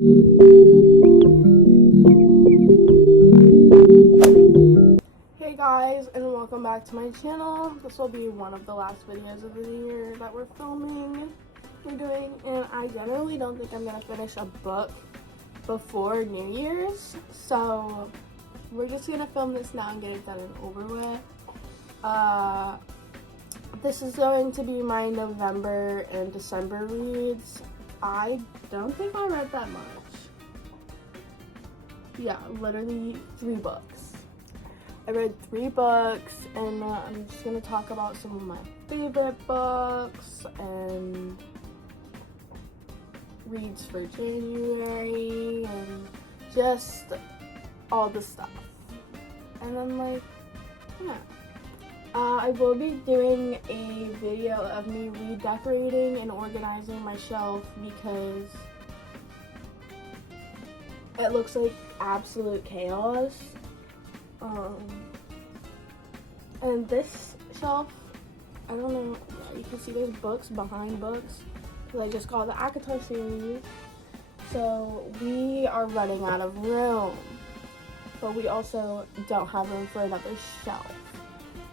Hey guys, and welcome back to my channel. This will be one of the last videos of the year that we're doing, and I generally don't think I'm gonna finish a book before New Year's, so we're just gonna film this now and get it done and over with. This is going to be my November and December reads. I don't think I read that much. Yeah, literally 3 books. I read 3 books, and I'm just going to talk about some of my favorite books and reads for January and just all the stuff. And then I will be doing a video of me redecorating and organizing my shelf because it looks like absolute chaos. And this shelf, I don't know, you can see there's books behind books. I just call it the ACOTAR series. So we are running out of room, but we also don't have room for another shelf.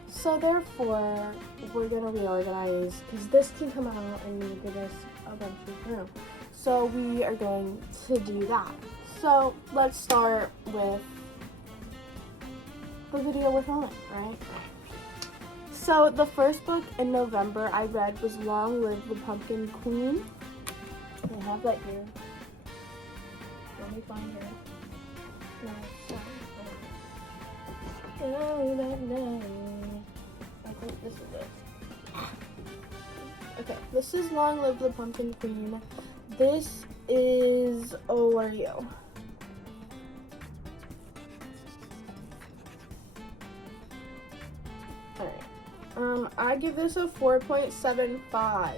So therefore, we're gonna reorganize because this can come out and give us a bunch of room. So we are going to do that. So let's start with the video we're filming, right? So the first book in November I read was Long Live the Pumpkin Queen. I have that here. Let me find her. No. I think this is it. Okay, this is Long Live the Pumpkin Queen. This is, what are you? Alright. I give this a 4.75.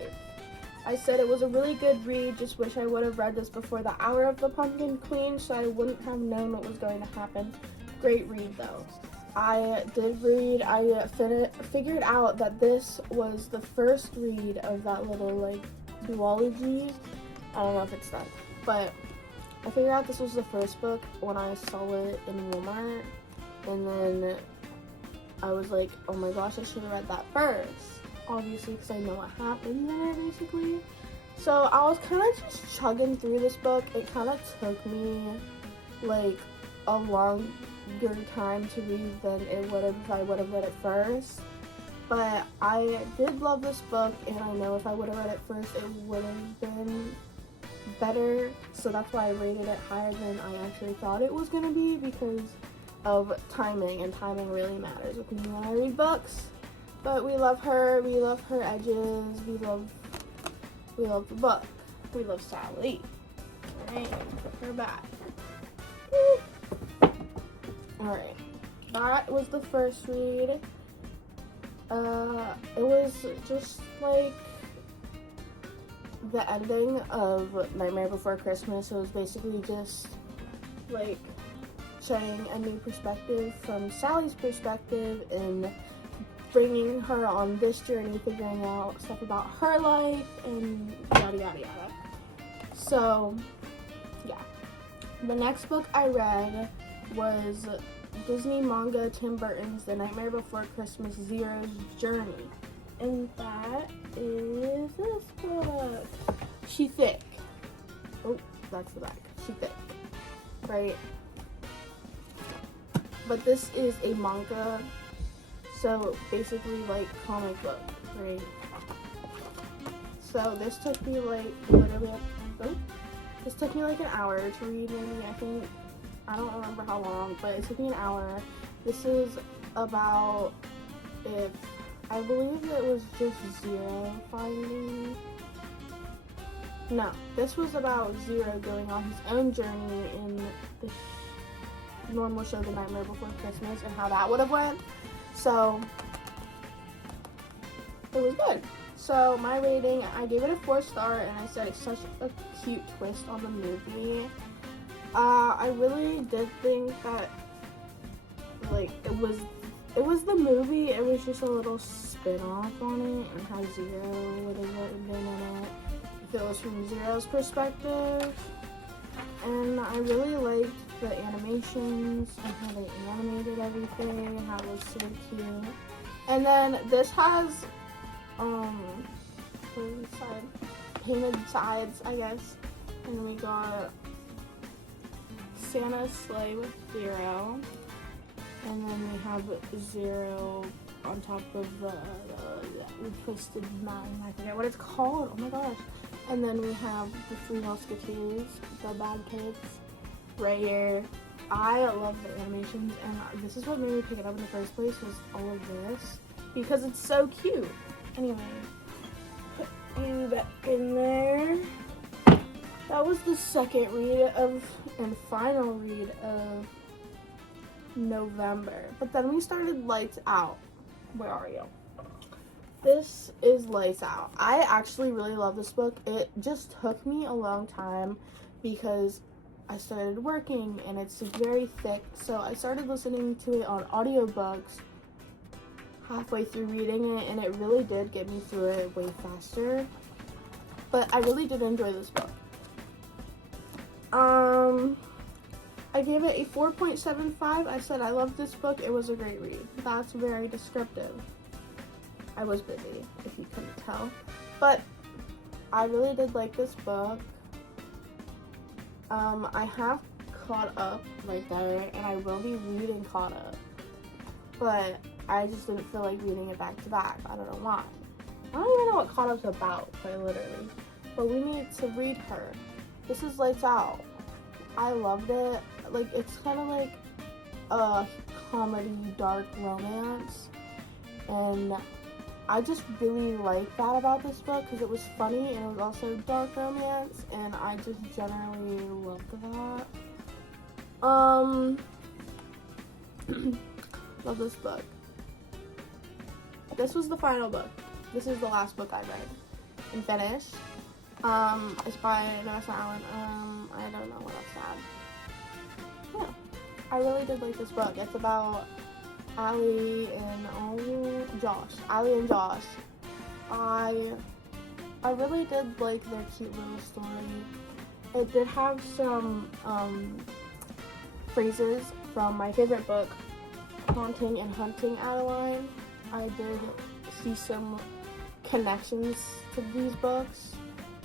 I said it was a really good read, just wish I would have read this before the Hour of the Pumpkin Queen so I wouldn't have known what was going to happen. Great read though. I did read, I figured out that this was the first read of that little duology. I don't know if it's that, but I figured out this was the first book when I saw it in Walmart, and then I was like, oh my gosh, I should have read that first, obviously because I know what happens in it basically. So I was kind of just chugging through this book. It kind of took me a longer time to read than it would have if I would have read it first. But I did love this book, and I know if I would have read it first, it would have been better. So that's why I rated it higher than I actually thought it was going to be because of timing, and timing really matters with me when I read books. But we love her edges, we love the book, we love Sally. Alright, put her back. Alright, that was the first read. It was just like the ending of Nightmare Before Christmas. It was basically just showing a new perspective from Sally's perspective and bringing her on this journey, figuring out stuff about her life and yada yada yada. So yeah, the next book I read was Disney manga Tim Burton's The Nightmare Before Christmas Zero's Journey, and that is this book. She Thick. Oh, that's the back. She Thick, right? But this is a manga, so basically comic book, right? So this took me this took me an hour to read, maybe. I don't remember how long, but it took me an hour. This is about I believe it was just Zero finding. No, this was about Zero going on his own journey in the normal show The Nightmare Before Christmas and how that would have went. So it was good. So my rating, I gave it a 4-star, and I said it's such a cute twist on the movie. I really did think that it was the movie, it was just a little spin-off on it and how Zero would have been in it if it was from Zero's perspective. I really liked the animations and how they animated everything and how it was so cute. And then this has painted sides, I guess. And we got Santa's sleigh with 0. And then we have 0 on top of the twisted 9. I forget what it's called. Oh my gosh. And then we have the 3 Musketeers, the bad kids, right here. I love the animations, and this is what made me pick it up in the first place, was all of this, because it's so cute. Anyway, put you back in there. That was the second read of, and final read of November. But then we started Lights Out. Where are you? This is Lights Out. I actually really love this book. It just took me a long time because I started working and it's very thick. So I started listening to it on audiobooks halfway through reading it, and it really did get me through it way faster. But I really did enjoy this book. I gave it a 4.75. I said I loved this book. It was a great read. That's very descriptive. I was busy, if you couldn't tell. But I really did like this book. I have caught up right there, and I will be reading Caught Up. But I just didn't feel like reading it back to back. I don't know why. I don't even know what Caught Up's about, quite literally. But we need to read her. This is Lights Out. I loved it. Like, it's kind of like a comedy, dark romance. And I just really liked that about this book because it was funny and it was also dark romance, and I just generally loved that. Love this book. This was the final book. This is the last book I read and finished. It's by Vanessa Allen. I don't know what else to add. Yeah, I really did like this book. It's about Allie and Josh. I really did like their cute little story. It did have some phrases from my favorite book, Haunting and Hunting Adeline. I did see some connections to these books,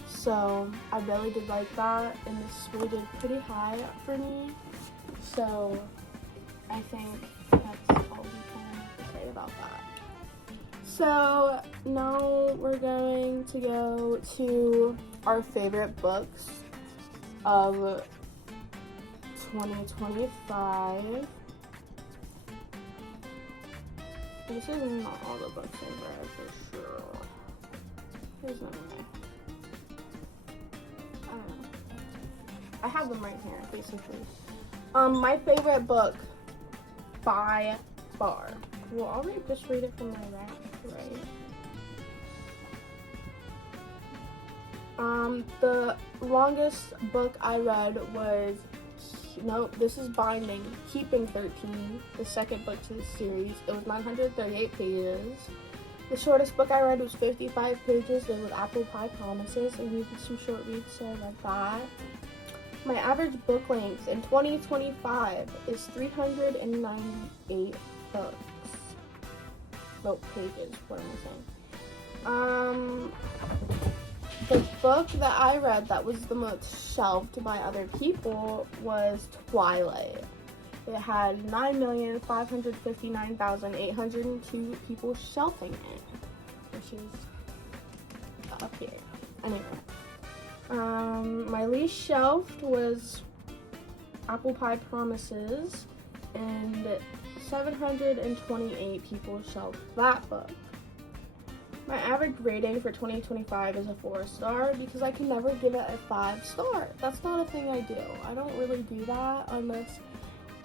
so I really did like that, and this rated pretty high for me. So I think that's all we can have to say about that. So now we're going to go to our favorite books of 2025. This is not all the books I've read for sure. There's no way. I don't know. I have them right here, basically. My favorite book by far. Well, I'll just read it from my rack, right? The longest book I read was, this is Binding, Keeping 13, the second book to the series. It was 938 pages. The shortest book I read was 55 pages. It was Apple Pie Promises. I needed some short reads, so I read that. My average book length in 2025 is 398 books. No, pages, what am I saying? The book that I read that was the most shelved by other people was Twilight. It had 9,559,802 people shelving it, which is up here. Anyway, my least shelved was Apple Pie Promises, and 728 people shelved that book. My average rating for 2025 is a 4-star because I can never give it a 5-star. That's not a thing I do. I don't really do that unless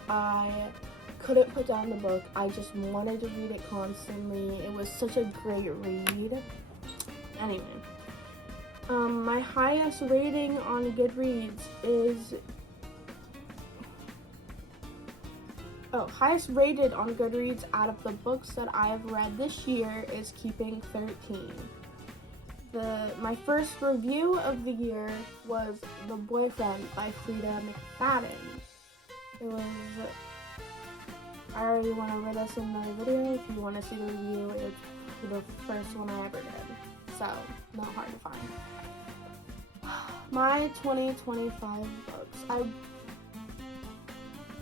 I couldn't put down the book. I just wanted to read it constantly. It was such a great read. Anyway, my highest rating on Goodreads is highest rated on Goodreads out of the books that I have read this year is Keeping 13. my first review of the year was The Boyfriend by Frida McFadden. It was, I already went over this in the video. If you want to see the review, it's the first one I ever did. So, not hard to find. My 2025 books.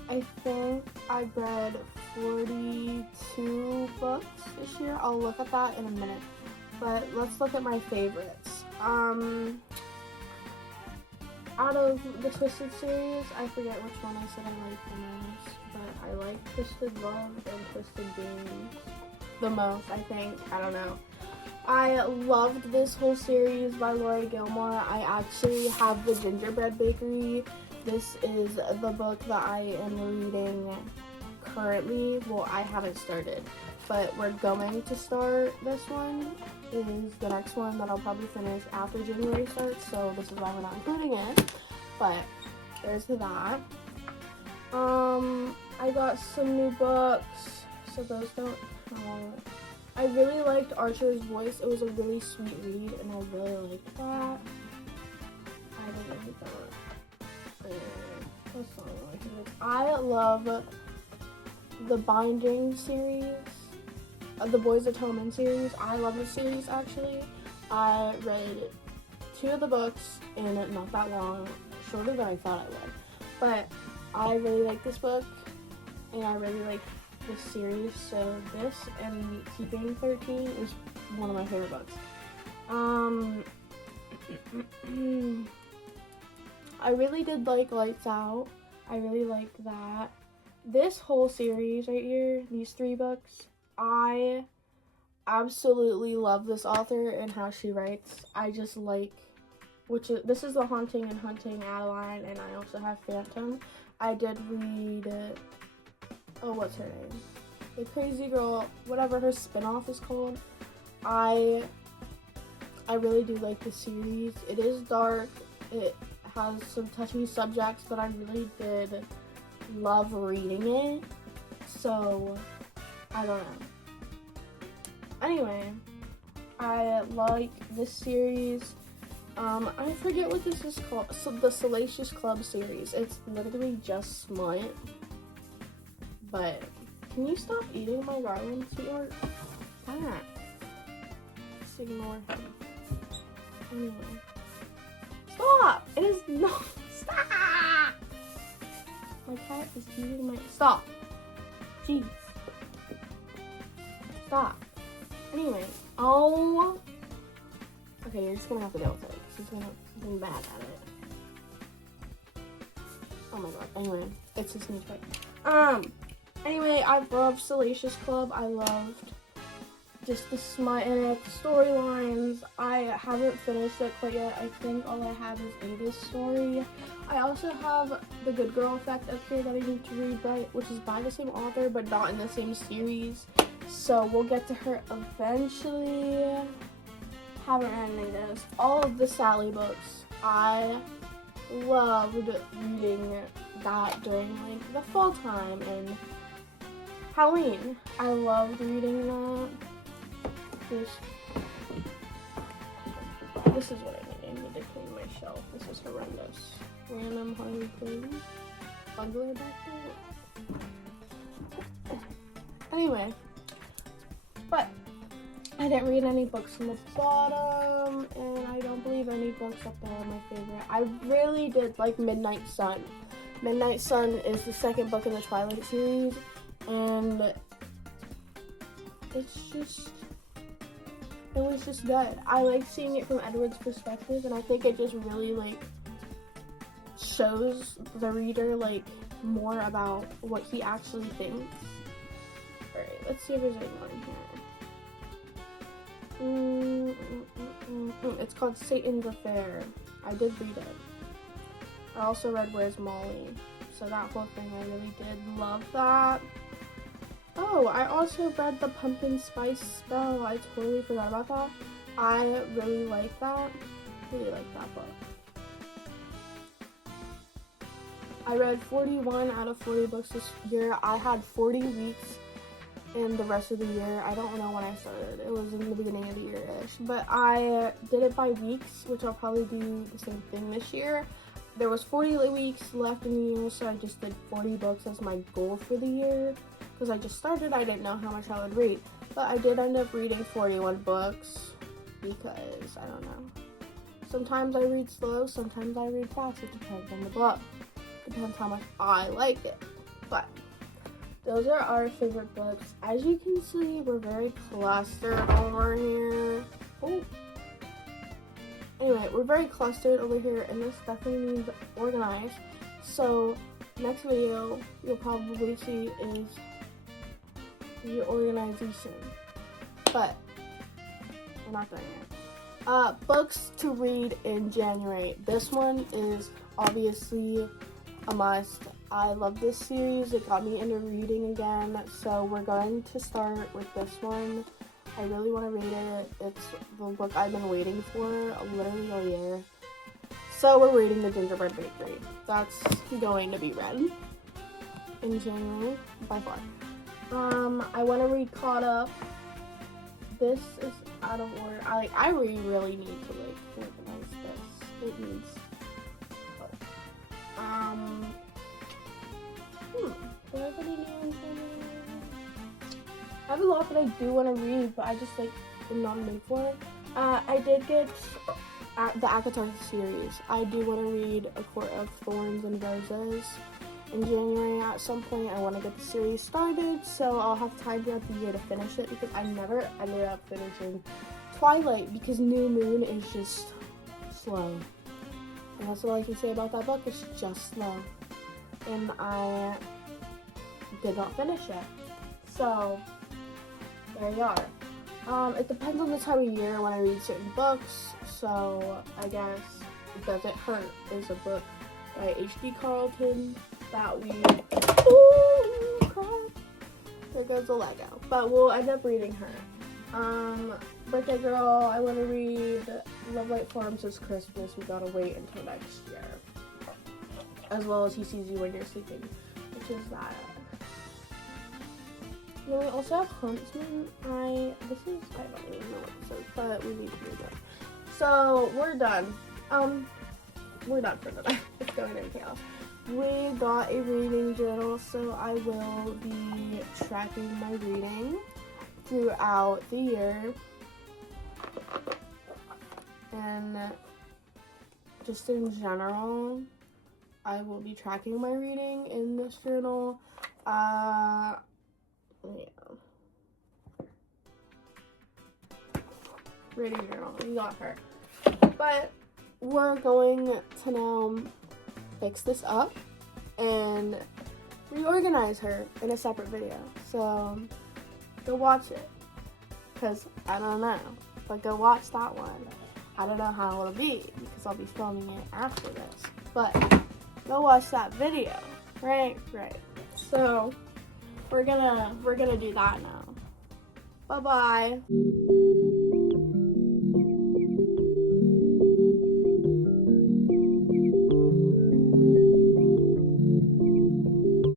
I think I read 42 books this year. I'll look at that in a minute. But let's look at my favorites. Out of the Twisted series, I forget which one I said I liked the most, but I like Twisted Love and Twisted Dreams the most, I think. I don't know. I loved this whole series by Laura Gilmore. I actually have The Gingerbread Bakery. This is the book that I am reading currently. Well, I haven't started, but we're going to start this one. Is the next one that I'll probably finish after January starts, so this is why we're not including it, but there's that. I got some new books, so those don't count. I really liked Archer's Voice. It was a really sweet read, and I really liked that. I didn't hate that. That's not really good. I love the Binding series. The Boys of Tommen series. I love this series, actually. I read 2 of the books in not that long, shorter than I thought I would. But I really like this book, and I really like this series. So this and Keeping 13 is one of my favorite books. I really did like Lights Out. I really liked that. This whole series right here, these 3 books, I absolutely love this author and how she writes. I just like, this is The Haunting and Hunting Adeline, and I also have Phantom. I did read, what's her name? The Crazy Girl, whatever her spinoff is called. I really do like this series. It is dark. It has some touchy subjects, but I really did love reading it. So I don't know. Anyway, I like this series. I forget what this is called. So the Salacious Club series. It's literally just smut. But can you stop eating my garland, sweetheart? Ah. Just ignore him. Anyway. Stop! It is not. Stop! My cat is eating my. Stop! Jeez. Stop. Anyway, okay, you're just gonna have to deal with it. She's gonna be bad at it. Oh my god. Anyway, it's just me toy. Anyway, I loved Salacious Club. I loved just the smut in it, the storylines. I haven't finished it quite yet. I think all I have is Ava's story. I also have The Good Girl Effect up here that I need to read, which is by the same author, but not in the same series. So we'll get to her eventually. Haven't read any of those. All of the Sally books. I loved reading that during like the fall time and Halloween. I loved reading that. This is what I need. I need to clean my shelf. This is horrendous. Random Harley Quinn. Bugler back there. Anyway. But I didn't read any books from the bottom, and I don't believe any books up there are my favorite. I really did like Midnight Sun. Midnight Sun is the second book in the Twilight series, and it was just good. I like seeing it from Edward's perspective, and I think it just really like shows the reader like more about what he actually thinks. Alright, let's see if there's anyone here. It's called Satan's Affair. I did read it. I also read Where's Molly? So that whole thing, I really did love that. Oh, I also read The Pumpkin Spice Spell. I totally forgot about that. I really like that. Really like that book. I read 41 out of 40 books this year. I had 40 weeks in the rest of the year. I don't know when I started. It was in the beginning of the year-ish. But I did it by weeks, which I'll probably do the same thing this year. There was 40 weeks left in the year, so I just did 40 books as my goal for the year. Because I just started, I didn't know how much I would read. But I did end up reading 41 books because, I don't know. Sometimes I read slow, sometimes I read fast. It depends on the book. Depends how much I like it. But those are our favorite books. As you can see, we're very clustered over here. Oh. Anyway, we're very clustered over here, and this definitely needs organized. So, next video you'll probably see is reorganization. But we're not done yet. Books to read in January. This one is obviously a must. I love this series. It got me into reading again. So we're going to start with this one. I really want to read it. It's the book I've been waiting for literally all year. So we're reading The Gingerbread Bakery. That's going to be read in January by far. I want to read Caught Up. This is out of order. I really need to organize this. It needs. Did I put any names in there? I have a lot that I do want to read, but I just am not in the mood for it. I did get the ACOTAR series. I do want to read A Court of Thorns and Roses in January at some point. I want to get the series started, so I'll have time throughout the year to finish it because I never ended up finishing Twilight because New Moon is just slow. And that's all I can say about that book. It's just slow. And I did not finish it. So, there you are. It depends on the time of year when I read certain books. So, I guess It Doesn't Hurt is a book by H.D. Carlton that we... Ooh, crap. There goes the Lego. But we'll end up reading her. Birthday Girl, I want to read Love Light Farms This Christmas. We gotta wait until next year. As well as He Sees You When You're Sleeping, which is that. And then we also have Huntsman. I don't even know what this is, but we need to do that. So we're done. We're done for today. It's going in chaos. We got a reading journal, so I will be tracking my reading throughout the year. And just in general, I will be tracking my reading in this journal. Yeah. Reading journal, we got her. But we're going to now fix this up and reorganize her in a separate video. So go watch it, because I don't know, but go watch that one. I don't know how it'll be because I'll be filming it after this, but go watch that video. Right. So we're gonna do that now. Bye bye.